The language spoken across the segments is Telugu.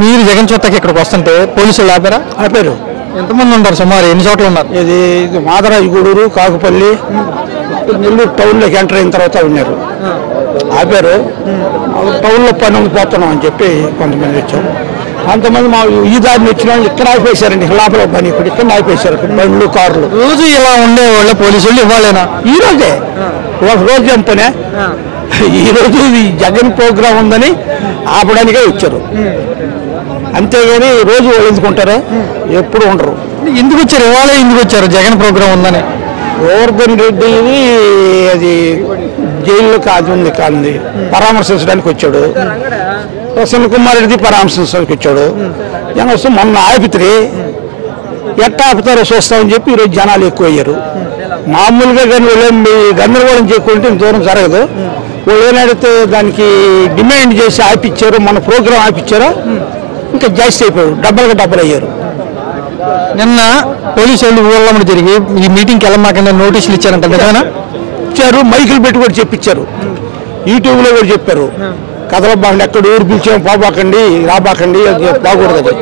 మీరు జగన్ చోటకి ఇక్కడికి వస్తుంటే పోలీసులు ఆపారు. ఎంతమంది ఉంటారు సుమారు? ఎన్ని చోట్ల ఉన్నారు? ఇది మాదరాజు గూడూరు, కాకుపల్లి, నెల్లూరు టౌన్లోకి ఎంటర్ అయిన తర్వాత ఉన్నారు. ఆపారు. టౌన్లో పని పోతున్నాం అని చెప్పి కొంతమంది వచ్చాం. కొంతమంది మా ఈ దారిని వచ్చిన ఇక్కడ ఆపేశారండి. లోపల పని ఇక్కడ ఆపేశారు బండ్లు, కార్లు. రోజు ఇలా ఉండేవాళ్ళ పోలీసులు ఇవ్వాలేనా? ఈ రోజే ఒక రోజు ఏం పనే, ఈ రోజు జగన్ ప్రోగ్రాం ఉందని ఆపడానికే వచ్చారు. అంతేగాని రోజు వాళ్ళు ఎందుకుంటారు? ఎప్పుడు ఉండరు. ఎందుకు వచ్చారు? ఇవాళ ఎందుకు వచ్చారు? జగన్ ప్రోగ్రాం ఉందని. గోవర్ధన్ రెడ్డి అది జైల్లో కాదు కాంది పరామర్శించడానికి వచ్చాడు. ప్రసన్న కుమార్ రెడ్డి పరామర్శించడానికి వచ్చాడు. జనం వస్తే మొన్న ఆపితే ఎట్లా ఆపుతారో చూస్తామని చెప్పి ఈరోజు జనాలు ఎక్కువ అయ్యారు. మామూలుగా కానీ వాళ్ళు గందరగోళం చేయకుంటే ఇంత దూరం జరగదు. వాళ్ళు ఏనాడితే దానికి డిమాండ్ చేసి ఆపిచ్చారు, మన ప్రోగ్రాం ఆపిచ్చారో ఇంకా జాస్తి అయిపోయారు, డబ్బులు అయ్యారు. నిన్న పోలీసు వాళ్ళు ఊళ్ళమ్మడి తిరిగి ఈ మీటింగ్కి వెళ్ళమాకన్నా నోటీసులు ఇచ్చారంట. ఇచ్చారు, మైకులు పెట్టి కూడా చెప్పించారు, యూట్యూబ్లో కూడా చెప్పారు. కథల బాగుండి ఎక్కడ ఊరు పిలిచాము, పోబాకండి, రాబాకండి, బాగూడదు.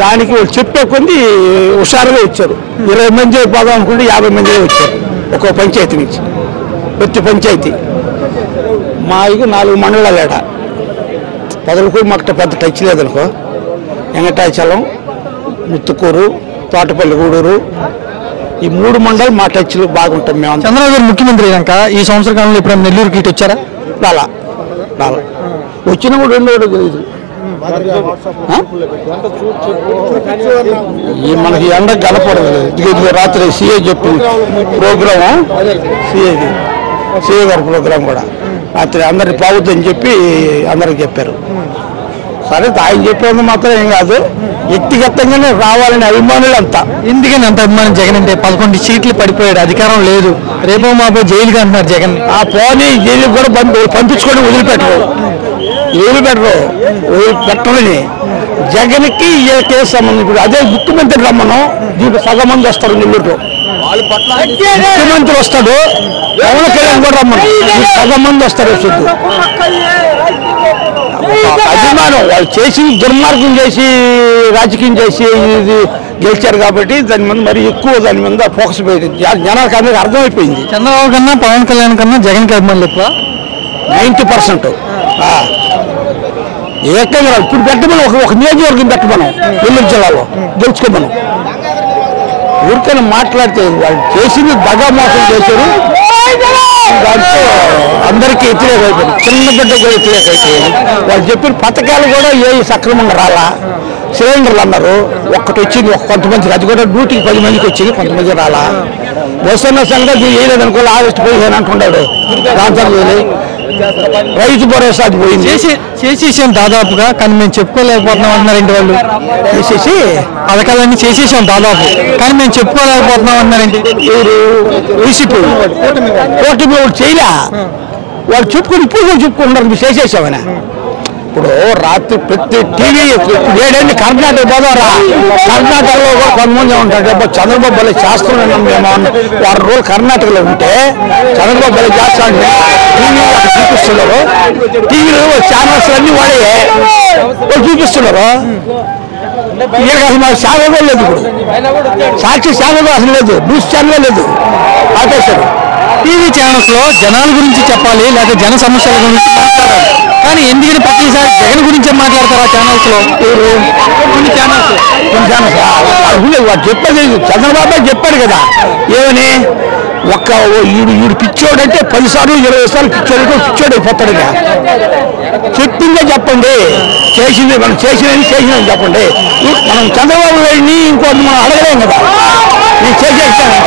దానికి వాళ్ళు చెప్పే కొంది హుషారుగా వచ్చారు. 20 మంది పోదాం అనుకుంటే 50 మంది వచ్చారు ఒక్కో పంచాయతీ నుంచి. ప్రతి పంచాయతీ మా ఇక 4 మండలాలు ఏడ పదలకు మాకు పెద్ద టచ్ లేదనుకో. వెంకటాచలం, ముత్తుకూరు, తోటపల్లి, గూడూరు, ఈ 3 మండలాలు మా టచ్లు బాగుంటాం. మేము చంద్రబాబు గారు ముఖ్యమంత్రి అయినాక ఈ సంవత్సర కాలంలో ఇప్పుడు నెల్లూరుకి ఇటు వచ్చారా? రాలా వచ్చినా కూడా రెండో తెలియదు. మనకి ఎండ గడపడదు. ఇది రాత్రి సిఏ చెప్పి ప్రోగ్రాము, సిఏ గారి ప్రోగ్రాం కూడా రాత్రి అందరికి బాగుద్దని చెప్పి అందరికి చెప్పారు. సరే ఆయన చెప్పేది మాత్రం ఏం కాదు, వ్యక్తిగతంగానే రావాలని అభిమానులు అంతా. ఎందుకని అంత అభిమానం జగన్ అంటే? 11 సీట్లు పడిపోయాడు, అధికారం లేదు, రేపో మాపో జైలుగా అంటున్నారు జగన్. ఆ పోనీ జైలుకి కూడా పంపించుకొని వదిలిపెట్టరు పెట్టరని జగన్కి వీళ్ళకే సంబంధం. ఇప్పుడు అదే ముఖ్యమంత్రి రమ్మను, దీనికి సగం మంది వస్తారు. నెల్లూరులో ముఖ్యమంత్రి వస్తాడు, పవన్ కళ్యాణ్ కూడా రమ్మను, సగం మంది వస్తారు. శుద్ధు అభిమానం వాళ్ళు చేసి దుర్మార్గం చేసి రాజకీయం చేసి ఇది గెలిచారు కాబట్టి దాని మీద మరి ఎక్కువ దాని మీద ఫోకస్ పోయింది. జనాలకు అందరికి అర్థమైపోయింది. చంద్రబాబు కన్నా పవన్ కళ్యాణ్ కన్నా జగన్కి అభిమానులు ఎక్కువ. 90% ఏకంగా ఇప్పుడు పెట్టమని ఒక నియోజకవర్గం పెట్టమనం నెల్లూరు జిల్లాలో గెలుచుకోమనం. ఊరికైనా మాట్లాడితే వాళ్ళు చేసింది దగా మోసం చేశారు. దాంతో అందరికీ వ్యతిరేకం అయిపోయింది, చిన్న బిడ్డకు వ్యతిరేకం అయిపోయింది. వాళ్ళు చెప్పిన పథకాలు కూడా ఏ సక్రమంగా రాలా. సిలిండర్లు అన్నారు, ఒక్కటి వచ్చింది కొంతమందికి, అది కూడా 110 మందికి వచ్చింది, కొంతమంది రాలా. వస్తున్న సంగతి వేయలేదనుకో, ఆగస్టు 15 అంటున్నాడు. దాంతో రైతు భరోసా అది పోయింది. చేసేసాం దాదాపుగా, కానీ మేము చెప్పుకోలేకపోతున్నాం అంటున్నారండి వాళ్ళు. చేసేసి పథకాలన్నీ చేసేసాం దాదాపు, కానీ మేము చెప్పుకోలేకపోతున్నాం అంటున్నారండి. వైసీపీ ఓటమి చేయలే, వాళ్ళు చెప్పుకొని ఇప్పుడు కూడా చెప్పుకుంటున్నారు మీరు చేసేసామని. ఇప్పుడు రాత్రి ప్రతి టీవీ ఏడేళ్ళు కర్ణాటక పోదారా, కర్ణాటకలో కూడా కొంతమంది ఉంటారు. చంద్రబాబు బలి చేస్తున్నాం మేము 6 రోజులు కర్ణాటకలో ఉంటే చంద్రబాబు బలి చేస్తాను టీవీ చూపిస్తున్నారు. టీవీలో ఛానల్స్ అన్ని వాడే చూపిస్తున్నారు. ఇక్కడ అసలు మాకు ఛానల్ కూడా లేదు. ఇప్పుడు సాక్షి ఛానల్ అసలు లేదు, న్యూస్ ఛానల్ లేదు, ఆపేశారు. టీవీ ఛానల్స్ లో జనాల గురించి చెప్పాలి, లేదా జన సమస్యల గురించి మాట్లాడాలి, కానీ ఎందుకని ప్రతిసారి జగన్ గురించే మాట్లాడతారు ఆ ఛానల్స్ లో? కొన్ని ఛానల్స్ వాడు చెప్పేది చంద్రబాబు చెప్పాడు కదా, ఏమని ఈడు పిచ్చోడు అంటే 10 సార్లు 20 సార్లు పిచ్చోడు అయిపోతాడు. చెప్పిందే చెప్పండి, చేసింది మనం చేసినది చెప్పండి. మనం చంద్రబాబు గారిని ఇంకోటి మనం అడగలేం కదా, నేను చేసేస్తాను.